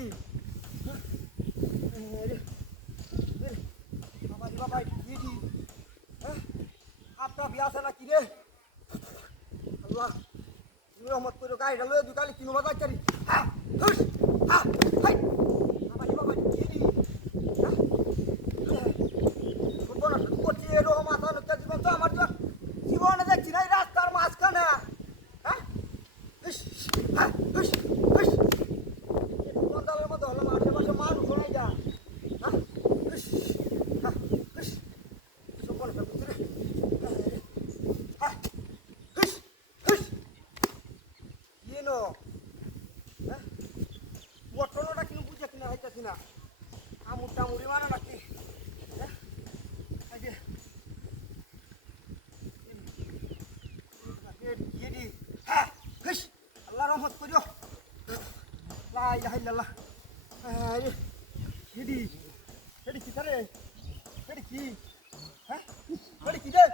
কি বাবা কি দি আপনার বিয়া আছে না কি রে আল্লাহ রহমত করে গাড়িটা লয়ে দুই কালি কিনো বাজার চারি হ্যাঁ হুস হ্যাঁ হাই বাবা কি দি জীবন করছি এরকম মাথা নষ্ট জীবন তো আমার জীবনে দেখছি না রাস্তার মাঝখানে হ্যাঁ হ্যাঁ বন্দালের মতো হলো আশেপাশে মানুষ শোনাই যা হ্যাঁ পটলটা কিনে বুঝে কিনা হইতেছি না আমুর টামুরি মারা নাকি আল্লাহ রহমত করিও লা ইলাহা ইল্লাল্লাহ হেডি কি তারে হেডি কি হ্যাঁ হেডি কি রে